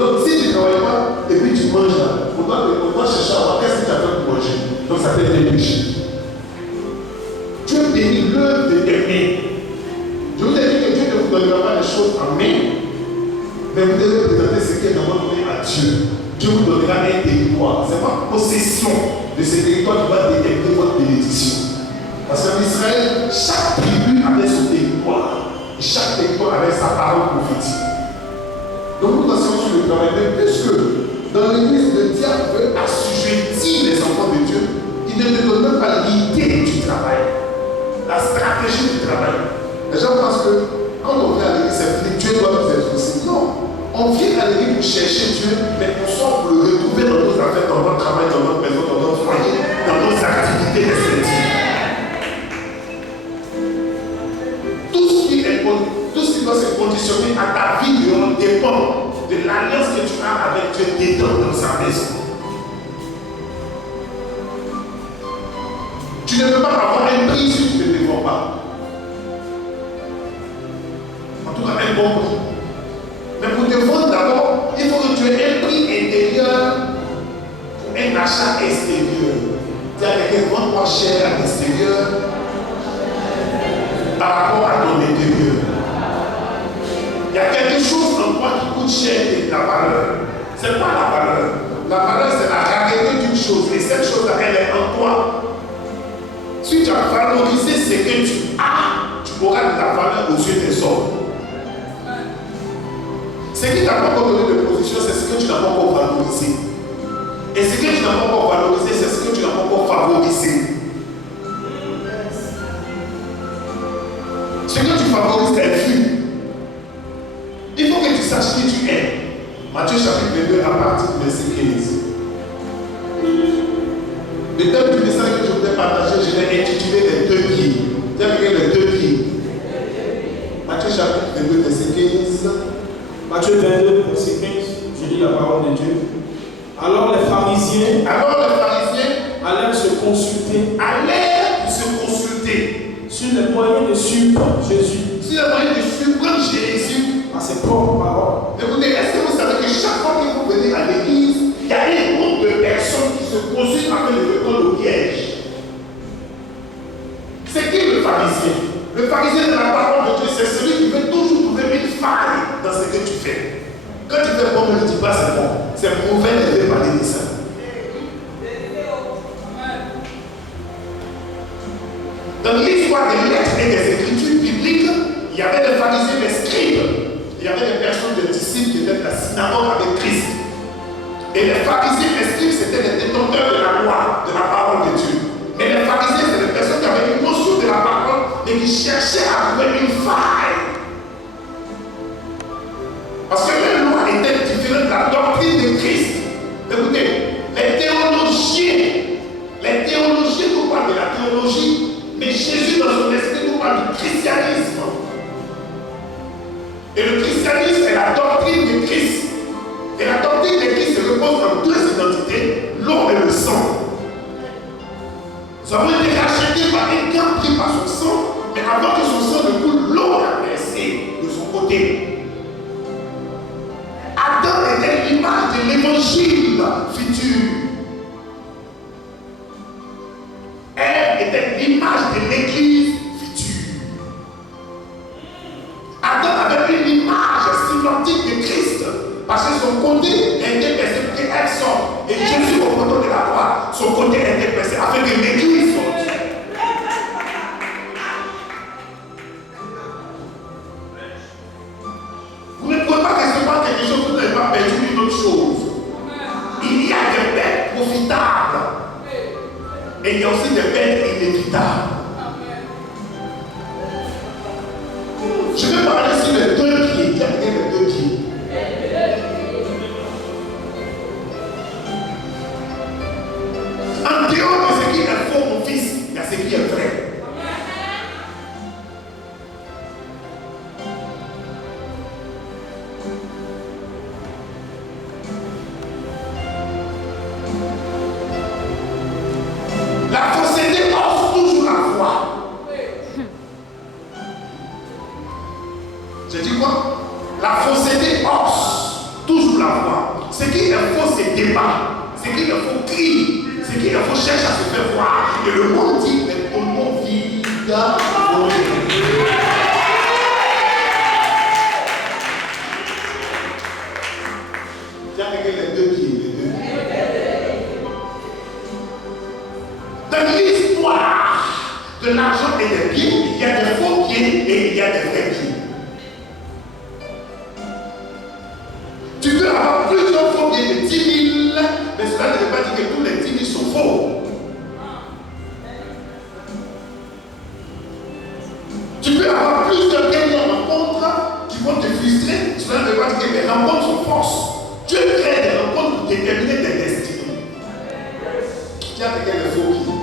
Donc si tu ne travailles pas et puis tu manges là, on doit chercher à voir qu'est-ce que tu as fait pour manger. Donc ça peut être un péché. Dieu bénit l'œuvre de tes mains. Je vous ai dit que Dieu ne vous donnera pas les choses en main. Mais vous devez présenter ce qui est dans votre main à Dieu. Dieu vous donnera un territoire. C'est pas possession de ce territoire qui va déterminer votre bénédiction. Parce qu'en Israël, chaque tribu avait son territoire. Et chaque territoire avait sa parole prophétique. Donc nous passons sur le travail. Mais puisque dans l'église, le diable veut assujettir les enfants de Dieu, il ne te donne même pas l'idée du travail, la stratégie du travail. Les gens pensent que quand on vient à l'église, c'est fini, Dieu doit nous être aussi. Non. On vient à l'église pour chercher Dieu, mais on sort pour le retrouver dans nos affaires, dans notre travail, dans notre maison, dans notre foyer, dans nos activités respectives. Tout ce qui doit se conditionner à ta vie dépend de l'alliance que tu as avec Dieu dedans dans sa maison. Tu ne peux pas avoir un prix si tu ne te défends pas. En tout cas, un bon prix. Mais pour te vendre d'abord, il faut que tu aies un prix intérieur pour un achat extérieur. C'est-à-dire que vendre pas cher à l'extérieur par rapport à ton intérieur. Il y a quelque chose en toi qui coûte cher et la valeur. Ce n'est pas la valeur. La valeur, c'est la rareté d'une chose. Et cette chose-là, elle est en toi. Si tu as valorisé ce que tu as, tu auras de la valeur aux yeux des hommes. Ce qui t'a pas encore donné de position, c'est ce que tu n'as pas encore valorisé. Et ce que tu n'as pas encore valorisé, c'est ce que tu n'as pas encore favorisé. Ce que tu favorises est vu. Il faut que tu saches qui tu es. Matthieu chapitre 22 à partir du verset 15. Le thème du message que je voulais partager, je l'ai intitulé les deux pieds. Tu as vu les deux pieds. Matthieu chapitre 22 verset 15. Matthieu 22 verset 15. Je lis la parole de Dieu. Alors les pharisiens allèrent se consulter sur les moyens de suivre Jésus. À ses propres paroles. Écoutez, est-ce que vous savez que chaque fois que vous venez à l'église, il y a un groupe de personnes qui se consultent afin de répondre au piège. C'est qui le pharisien? Le pharisien de la parole de Dieu, c'est celui qui veut toujours trouver une faille dans ce que tu fais. Quand tu fais bon, ne dis pas c'est bon. C'est mauvais de parler de ça. Dans l'histoire des lettres et des écritures bibliques, il y avait des pharisiens, des scribes. Il y avait des personnes, des disciples qui étaient de la synagogue avec Christ. Et les pharisiens et les scribes, c'était les détenteurs de la loi, de la parole de Dieu. Mais les pharisiens, c'est des personnes qui avaient une notion de la parole et qui cherchaient à trouver une faille. Parce que leur loi était différente de la doctrine de Christ. Écoutez, les théologiens nous parlent de la théologie, mais Jésus dans son esprit nous parle du christianisme. Et le christianisme est la doctrine de Christ. Et la doctrine de Christ se repose dans deux identités, l'eau et le sang. Nous avons été rachetés par un grand prix par son sang, mais avant que son sang ne coule, l'eau a versé de son côté. Adam était l'image de l'évangile futur. Ève était l'image de l'église future. Adam avait une image symbolique de Christ, parce que son côté était percé pour qu'elle sorte. Et Jésus, au côté de la croix, son côté était percé afin que l'église sorte. Vous ne pouvez pas recevoir quelque chose que vous n'avez pas perdu une autre chose. Il y a des bêtes profitables. Et il y a aussi des bêtes inévitables. Je vais parler sur les deux pieds. Qui a pris les deux pieds? En dehors de ce qui est faux, mon fils, il y a ce qui est vrai. La fausseté offre toujours la foi. J'ai dit quoi? La fausseté qu'il est faux, c'est débat. Ce qu'il est faux, crie. Ce qu'il est faux, cherche à se faire voir. Et le monde dit, mais comment vivre? Tiens, les deux pieds, Dans l'histoire de l'argent et des pieds, il y a des faux pieds et il y a des vrais pieds. Tu peux avoir plusieurs faux pieds de 10 000, mais cela ne veut pas dire que tous les 10 000 sont faux. Tu peux avoir plusieurs grandes rencontres qui vont te frustrer, cela ne veut pas dire que les rencontres sont fausses. Dieu crée des rencontres pour déterminer des destinées. Qui a quelqu'un de faux pieds?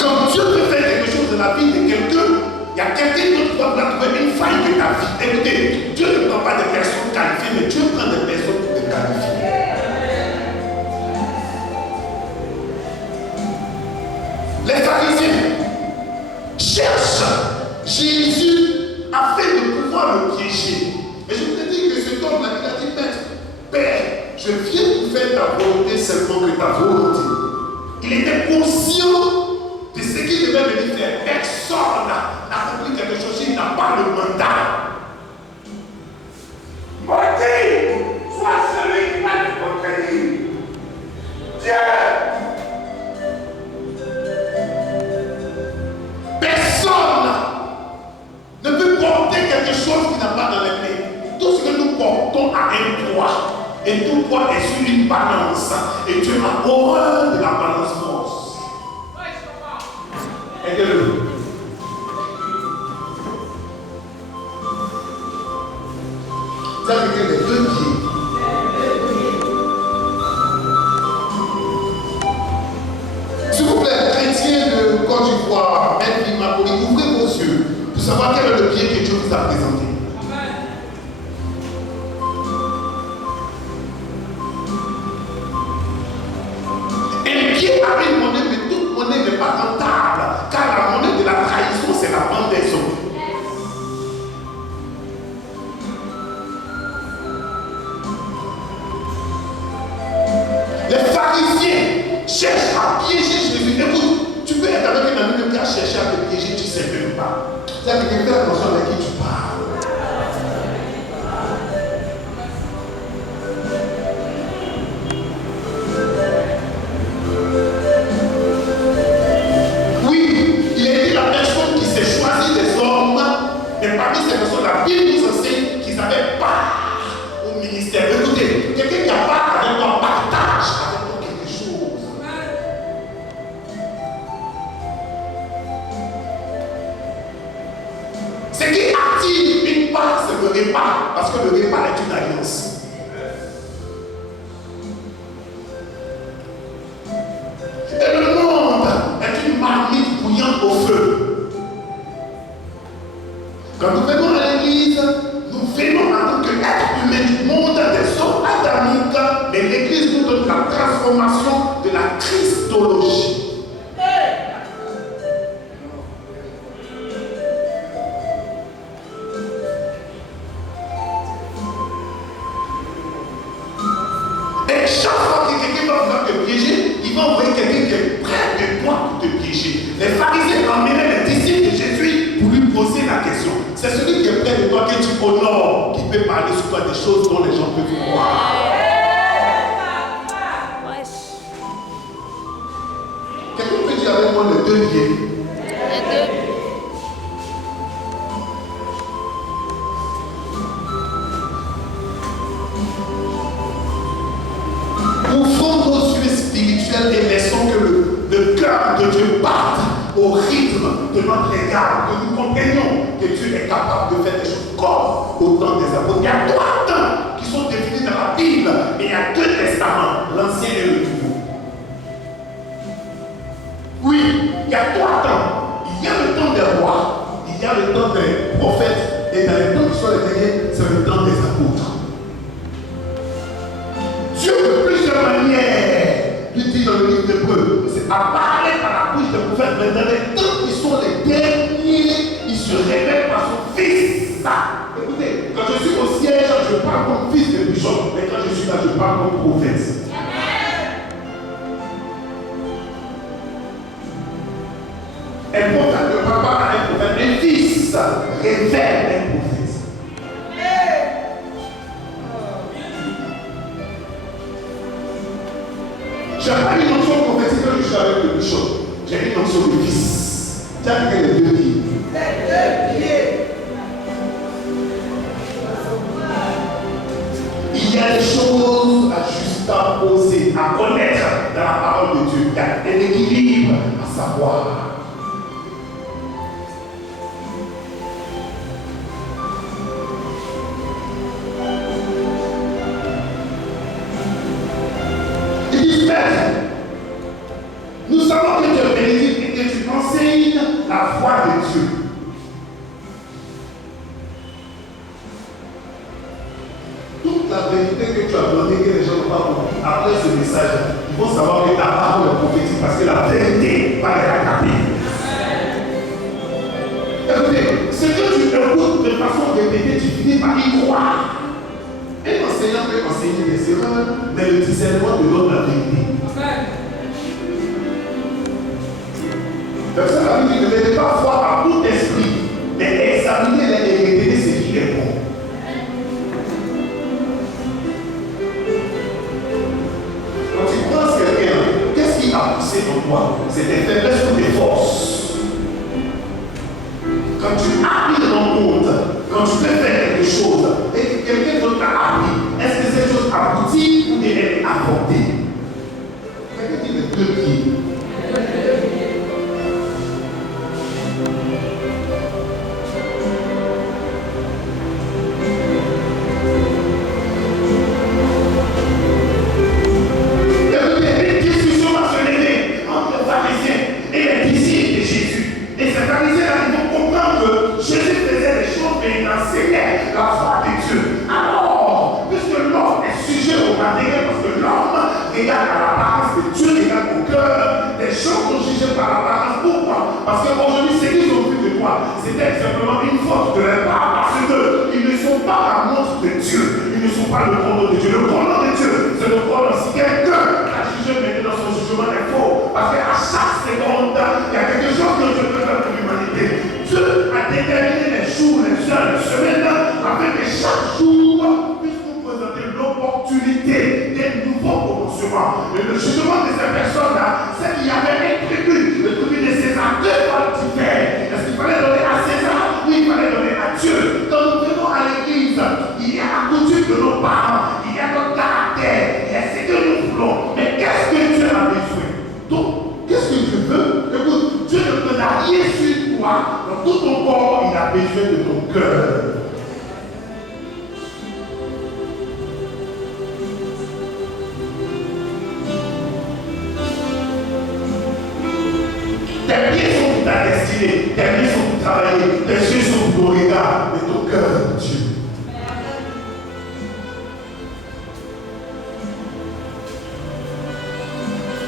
Quand Dieu peut faire quelque chose dans la vie de quelqu'un, il y a quelqu'un d'autre qui va trouver une faille de ta vie. Écoutez, Dieu ne prend pas des personnes qualifiées, mais Dieu prend des personnes pour te qualifier. Les pharisiens cherchent Jésus afin de pouvoir le piéger. Et je vous ai dit que cet homme-là, il a dit, Maître, Père, je viens pour faire ta volonté seulement que ta volonté. Il était conscient de ce qu'il devait venir faire. Personne n'a accompli quelque chose, il n'a pas le mandat. Maudit soit celui qui va te contredire. Dieu. Personne ne peut porter quelque chose qui n'a pas dans les mains. Tout ce que nous portons a un poids. Et tout poids est sur une balance. Et Dieu a horreur de la balance force. Aidez-le. Ça veut dire les deux pieds. S'il vous plaît, chrétiens de Côte d'Ivoire, Maître Mapoli, ouvrez vos yeux pour savoir quel est le pied que Dieu vous a présenté. Et le pied a une monnaie, mais toute monnaie n'est pas rentable, car la monnaie de la trahison, c'est la pendaison. Les pharisiens cherchent à piéger Jésus. Écoute, tu peux être avec un ami qui a cherché à te piéger, tu ne sais même pas. C'est-à-dire que quelqu'un attention avec qui tu parles. Oui, il a été la personne qui s'est choisie des hommes, et parmi ces personnes, la Bible nous enseigne qu'ils avaient part au ministère. Écoutez, quelqu'un qui a part avec toi, partage avec toi quelque chose. Ce qui attire une part, c'est le repas, parce que le repas est une alliance. Et le monde est une marmite bouillante au feu. Quand nous venons à l'église, nous venons en tant qu'être humain du monde des hommes adamiques, mais l'église nous donne la transformation de la christologie. Et chaque fois que quelqu'un va vouloir te piéger, il va envoyer quelqu'un qui est près de toi pour te piéger. Les pharisiens emmenaient les disciples de Jésus pour lui poser la question. C'est celui qui est près de toi que tu honores, qui peut parler sur toi des choses dont les gens peuvent voir. Quelqu'un peut dire avec moi les deux pieds. Ouvrons nos yeux spirituels et laissons que le cœur de Dieu parte au rythme de notre égard, que nous comprenions que Dieu est capable de faire des choses comme au temps des apôtres. Il y a 3 temps qui sont définis dans la Bible, et il y a 2 testaments, l'Ancien et le Nouveau. Oui, il y a 3 temps. Il y a le temps des rois, il y a le temps des prophètes, et dans les temps qui sont les derniers, c'est le temps des apôtres. Dieu, de plusieurs manières, lui dit dans le livre d'Hébreux, c'est apparaît par la bouche des prophètes, mais dans les temps qui sont les derniers, il se révèle par son Fils. ça. Écoutez, quand je suis au siège, je parle comme fils de bishop, mais quand je suis là, je parle comme prophète. Un prophète ne parle pas à un prophète, un fils révèle un prophète. Je n'ai pas une notion prophétique quand je suis avec le bishop. J'ai une notion de fils. Tu as quelqu'un de deux pieds. Il y a des choses à juxtaposer, à connaître dans la parole de Dieu. Il y a un équilibre à savoir. Nous savons que tu es bénéfique et que tu enseignes la voie de Dieu. Toute la vérité que tu as donnée, que les gens n'ont pas compris, après ce message, ils vont savoir que ta parole est prophétique parce que la vérité va les rattraper. Écoutez, ce que tu écoutes de façon répétée, tu finis par y croire. Un enseignant peut enseigner des erreurs, mais le discernement te donne la vérité. Donc ça va dire que ne mettez pas foi à tout esprit, mais examinez-les et retenez ce qui est bon. Quand tu penses quelqu'un, qu'est-ce qui a poussé en toi? C'est tes faiblesses ou tes forces. Quand tu appliques dans le monde, quand tu fais faire quelque chose, et que quelqu'un d'autre t'a appris, est-ce que cette chose aboutit ou est apportée? Quelqu'un dit de deux pieds. Regarde à l'apparence de Dieu, regarde au cœur. Les gens sont jugés par l'apparence. Pourquoi? Parce qu'aujourd'hui, ce qu'ils ont vu de toi, c'était simplement une faute de leur part. Parce qu'ils ne sont pas la montre de Dieu. Ils ne sont pas le chrono de Dieu. Le chrono de Dieu, c'est le chrono. Si quelqu'un a jugé maintenant, son jugement est faux. Parce qu'à chaque seconde, il y a quelque chose que Dieu peut faire pour l'humanité. Dieu a déterminé les jours, les heures, les semaines, afin que chaque jour puisse nous présenter l'opportunité d'un nouveau commencement. Et le jugement de ces personnes-là, c'est qu'il y avait un tribut. Le tribut de César, deux fois différent. Est-ce qu'il fallait donner à César ou il fallait donner à Dieu? Quand nous venons à l'église, il y a la coutume de nos parents, il y a notre caractère, il y a ce que nous voulons. Mais qu'est-ce que Dieu a besoin? Donc, qu'est-ce que Dieu veut? Écoute, Dieu ne peut rien sur toi. Dans tout ton corps, il a besoin de ton cœur. Tes pieds sont pour ta destinée, tes pieds sont pour travailler, tes yeux sont pour ton regard, mais ton cœur est pour Dieu.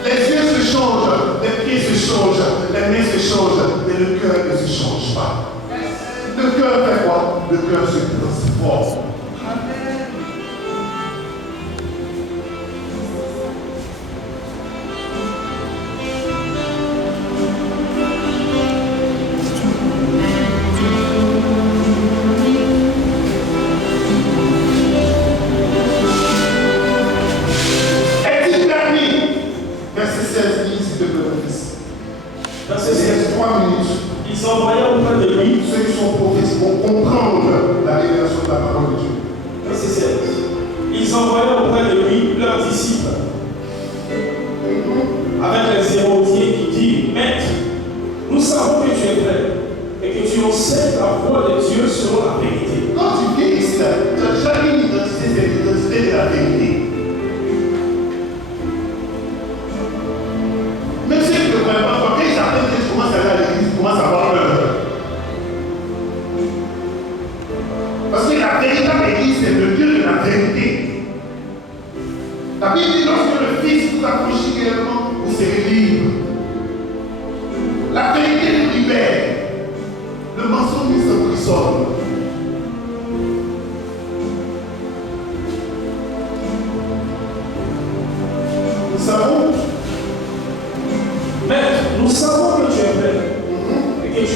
Les yeux se changent, les pieds se changent, les mains se changent, mais le cœur ne se change pas. Le cœur fait quoi? Le cœur se transforme. Ils envoyaient auprès de lui ceux qui sont prophétiques vont comprendre la révélation de la parole de Dieu. Verset 16. Ils envoyaient auprès de lui leurs disciples avec les héraudiers qui disent: Maître, nous savons que tu es vrai et que tu enseignes la voie de Dieu selon la vérité. Quand tu viens ici, tu n'as jamais une identité, c'est l'identité de la vérité. Même si tu ne connais pas, quand ils appellent, tu commences à aller à l'église, tu commences à avoir peur. Parce que la véritable église, c'est le Dieu de la vérité. La Bible dit: lorsque le Fils vous affranchit réellement, vous serez libre. La vérité nous libère. Le mensonge nous emprisonne.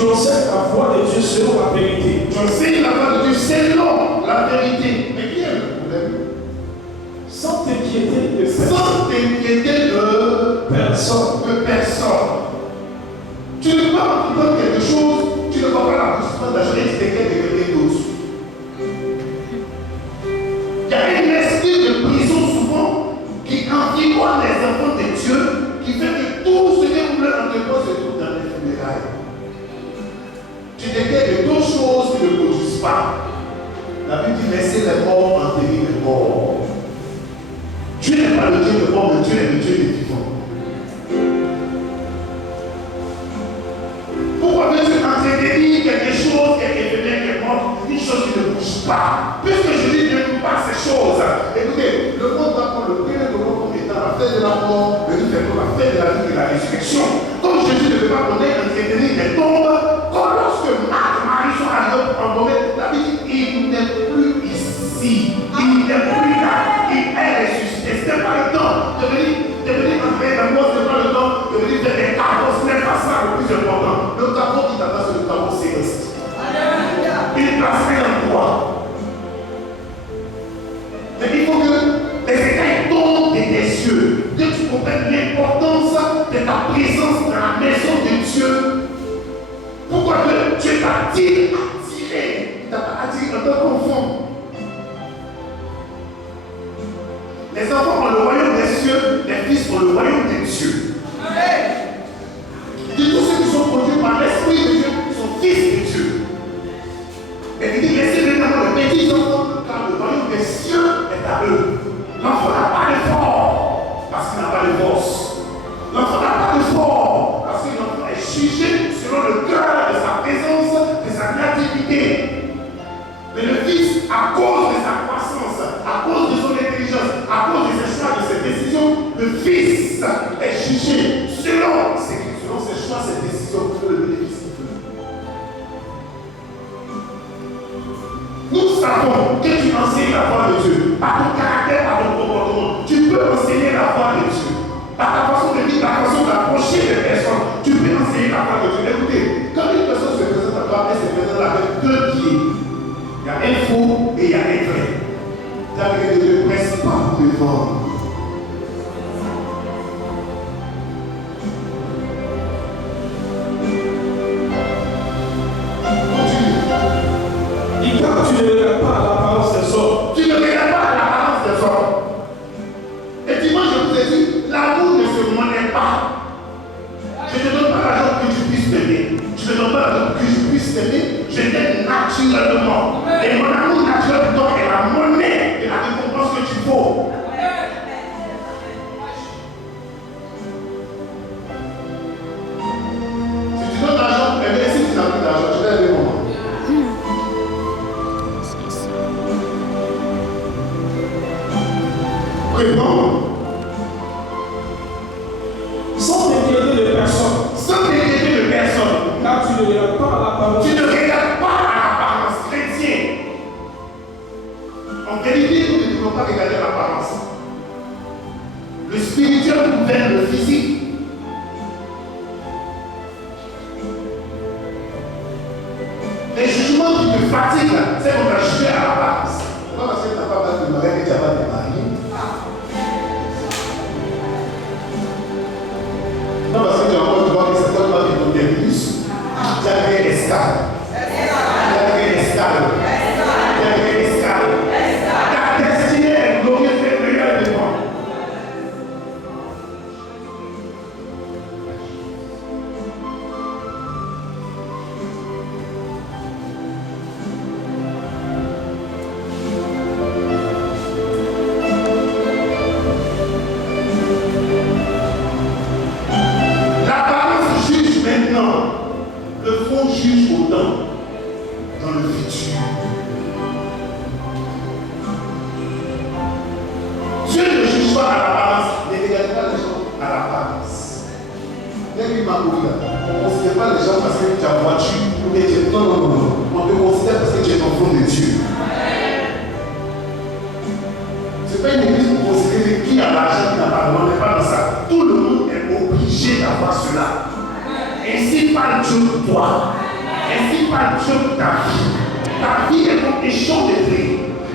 tu enseignes la voie de Dieu selon la vérité. Tu enseignes la voie de Dieu selon la vérité. Mais qui est le problème? Sans t'inquiéter de personne. Sans t'inquiéter de personne. Tu ne peux pas comprendre quelque chose, tu ne vois pas l'aboutissement de la journée, tu t'inquiètes de quelqu'un d'autre. Il y a un esprit de prison souvent qui environne les enfants de Dieu, qui fait que tout ce que vous voulez entreprendre se trouve dans les funérailles. Tu t'inquiètes de d'autres choses qui ne produisent pas. La Bible dit laissez les morts enterrer les morts. Dieu n'est pas le Dieu de mort, mais Dieu est le Dieu des vivants. Pourquoi veux-tu entretenir quelque chose, quelque événement qui est mort, une chose qui ne bouge pas? Puisque je dis ne bouge pas ces choses. Écoutez, le monde va prendre le premier moment comme étant la fête de la mort, le fait comme la fête de la vie et de la résurrection. Comme Jésus ne veut pas donner entretenir des tombes, comme lorsque Marc et Marie sont arrivés pour embrasser, la Bible dit il n'est plus ici, il n'est plus là, il est ressuscité. Ce n'est pas le temps de venir entrer dans la mort, ce n'est pas le temps de venir faire des cartons, ce n'est pas ça le plus important. Le carton qui t'attend, c'est le carton céleste. Il est placé en toi. Mais il faut que les écailles tombent de tes yeux, que tu comprennes l'importance de ta présence dans la maison de Dieu. Pourquoi Dieu t'a attiré? Il t'a pas attiré en tant qu'enfant. Les enfants ont le royaume des cieux, les fils ont le royaume des dieux. Il dit tous ceux qui sont produits par l'Esprit de Dieu sont fils de Dieu. Et il dit laissez-les d'abord les petits enfants, car le royaume des cieux est à eux. L'enfant n'a pas d'effort, parce qu'il n'a pas de force. L'enfant n'a pas d'effort, parce que l'enfant est jugé selon le cœur de sa présence, de sa nativité. Mais le fils, à cause de sa croissance, à cause de son intelligence, à cause de ses choix, de ses décisions, le fils est jugé selon ses choix, ses décisions, pour le bénéfice. Nous savons que tu enseignes la voie de Dieu, par ton caractère, par ton comportement. Tu peux enseigner la voie de Dieu. Par ta façon de vivre, ta façon d'approcher les personnes, tu peux enseigner la voie de Dieu. Écoutez, quand une personne se présente à toi, elle se présente avec deux pieds. Il y a un faux et il y a un vrai. C'est-à-dire que ne presse pas pour te vendre. Et quand tu ne regardes pas à l'apparence des hommes, tu ne regardes pas à l'apparence des hommes. Et dimanche, je vous ai dit, l'amour ne se monnaie pas. Je ne te donne pas l'argent pour que tu puisses t'aimer. Je ne te donne pas l'argent pour que je puisse t'aimer. Je t'aime naturellement. Et mon amour naturel pour toi est la monnaie et la récompense que tu faut. Si tu donnes l'argent pour aimer, si tu n'as plus d'argent, tu vas aimer comment? Réponds. sans t'inquiéter de personne. Sans t'inquiéter de personne. Car tu ne regardes pas à l'apparence. Tu ne regardes pas à l'apparence chrétienne. En vérité, nous ne devons pas regarder l'apparence. Le spirituel gouverne le physique. Les jugements qui te fatiguent, c'est qu'on va juger à l'apparence. Pas parce que tu n'as pas battu de mariage que tu n'as pas de mari. Non, parce que tu as encore de voir que c'est toi qui vas vivre tes plus. Tu as créé l'escale. Tu as créé l'escale. Tu as créé l'escale. Ta destinée est glorieuse et meilleure de moi. L'apparence juge maintenant. Le fond juge autant dans le futur. Dieu ne juge pas à l'apparence. Ne regarde pas les gens à l'apparence. Même ma on ne considère pas les gens parce que tu as voiture ou bien tu es. Non, non, non, non. On te considère parce que tu es enfant de Dieu. Ce n'est pas une église pour considérer qui a l'argent, qui n'a pas l'argent. On n'est pas dans ça. Tout le monde est obligé d'avoir cela. Ainsi parle Dieu pour toi. Ainsi parle Dieu pour ta vie. Ta vie est comme des champs de blé.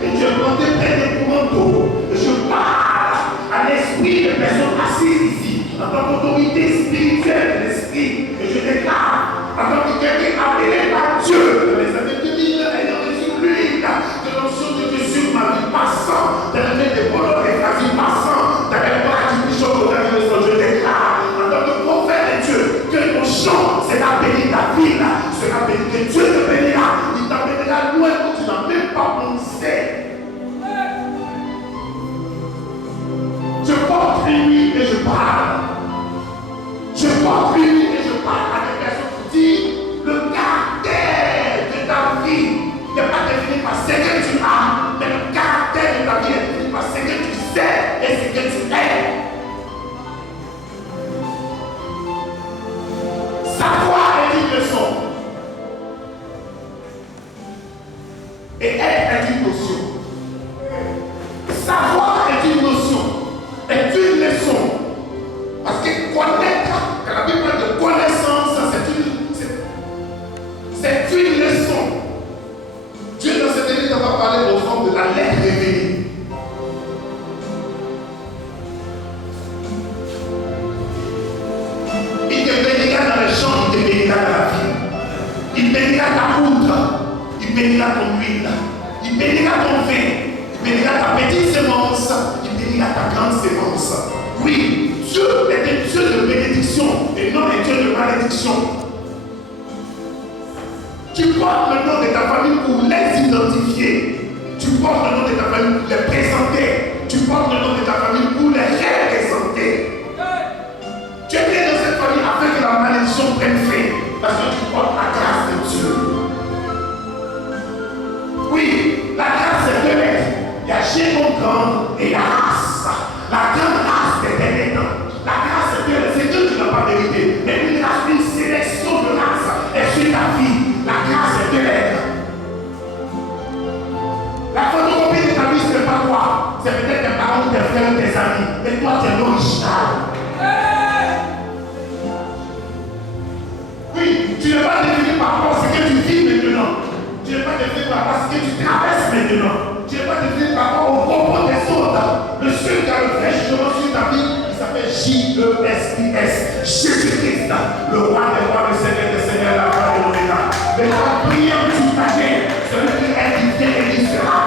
Et tu es planté près des courants d'eau. Et je parle à l'esprit des personnes assises ici, en tant qu'autorité spirituelle de l'esprit. Et je déclare, en tant que quelqu'un appelé par Dieu, dans les années 2000, ayant reçu l'huile de l'onction de Dieu sur ma vie passant, dans le des bonheurs et ta vie passant, dans les bras du bishop de la vie, je déclare, en tant que prophète de Dieu, que ton chant sera béni, ta ville sera bénie, que Dieu te bénira, il t'emmènera loin où tu n'as même pas pensé. Je porte une nuit et je parle. Je porte une nuit et je parle à des personnes qui disent le caractère de ta vie n'est pas défini par ce que tu as, mais le caractère de ta vie est défini par ce que tu sais et ce que tu es. Savoir est une leçon. Et être est une notion. Savoir est une notion. Est une leçon. Parce que connaître, quand la Bible parle de connaissance, c'est une leçon. Dieu dans cette église va parler au fond de la lettre révélée. Il te bénira dans les champs, il te bénira dans la vie. Il bénira ta poudre, il bénira ton huile, il bénira ton vin, il bénira ta petite semence, il bénira ta grande semence. Oui, Dieu est un Dieu de bénédiction et non un Dieu de malédiction. Tu portes le nom de ta famille pour les identifier. Tu portes le nom de ta famille pour les présenter. Tu portes le nom de ta famille pour les représenter. Tu es né dans cette famille afin que la malédiction prenne fin. Parce que tu portes la grâce de Dieu. Oui, la grâce c'est deux lettres. Il y a Gémeaux grand et la race. La grande race des derniers temps. La grâce c'est deux lettres. C'est Dieu qui n'a pas mérité. Mais une race, une sélection de race est sur ta vie. La grâce est deux lettres. La photocopie de ta vie, ce n'est pas toi. C'est peut-être tes parents, tes frères, tes amis. Mais toi, tu es l'original. Oui, tu n'es pas défini par rapport à ce que tu vis maintenant. Tu n'es pas défini par rapport à ce que tu traverses maintenant. Tu n'es pas défini par rapport au propos des autres. Le seul qui a le vrai jugement sur ta vie, il s'appelle J-E-S-I-S. Jésus-Christ, le roi des rois, le Seigneur des seigneurs, la foi de l'Oméga. Mais la prière sur ta vie, celui qui est dit et qui sera.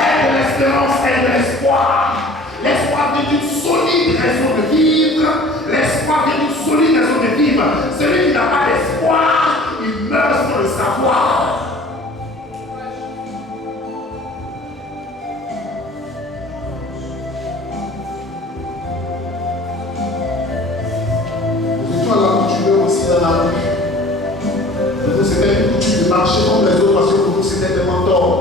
Aide de l'espérance, aide de l'espoir. L'espoir vient d'une solide raison de vivre. L'espoir vient d'une solide raison de vivre. Celui qui n'a pas d'espoir, il meurt sans le savoir. L'histoire de la couture aussi dans la rue. Pour nous, c'était une coutume de marcher comme les autres parce que pour nous, c'était des mentors.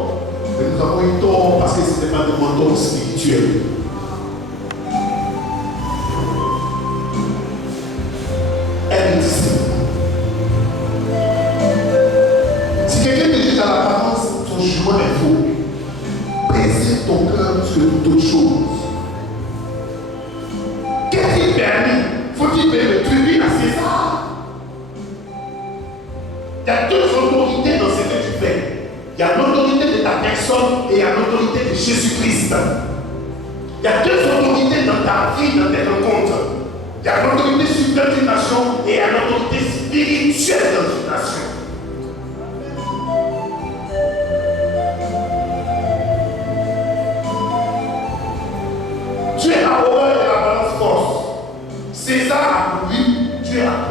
Mais nous avons eu tort parce que ce n'était pas des mentors spirituels. Elle disciple. Si quelqu'un te dit à l'apparence, ton jugement est faux, préserve ton cœur sur d'autres choses. Qu'est-il permis? Faut-il payer le tribut à César? Il y a deux autorités dans ce que tu fais. Il y a l'autorité de ta personne et il y a l'autorité de Jésus-Christ. Il y a deux autorités dans ta vie, dans tes rencontres. Il y a l'autorité suprême d'une nation et il y a l'autorité spirituelle dans une nation. Tu es la horreur de la balance force. César a voulu, Dieu a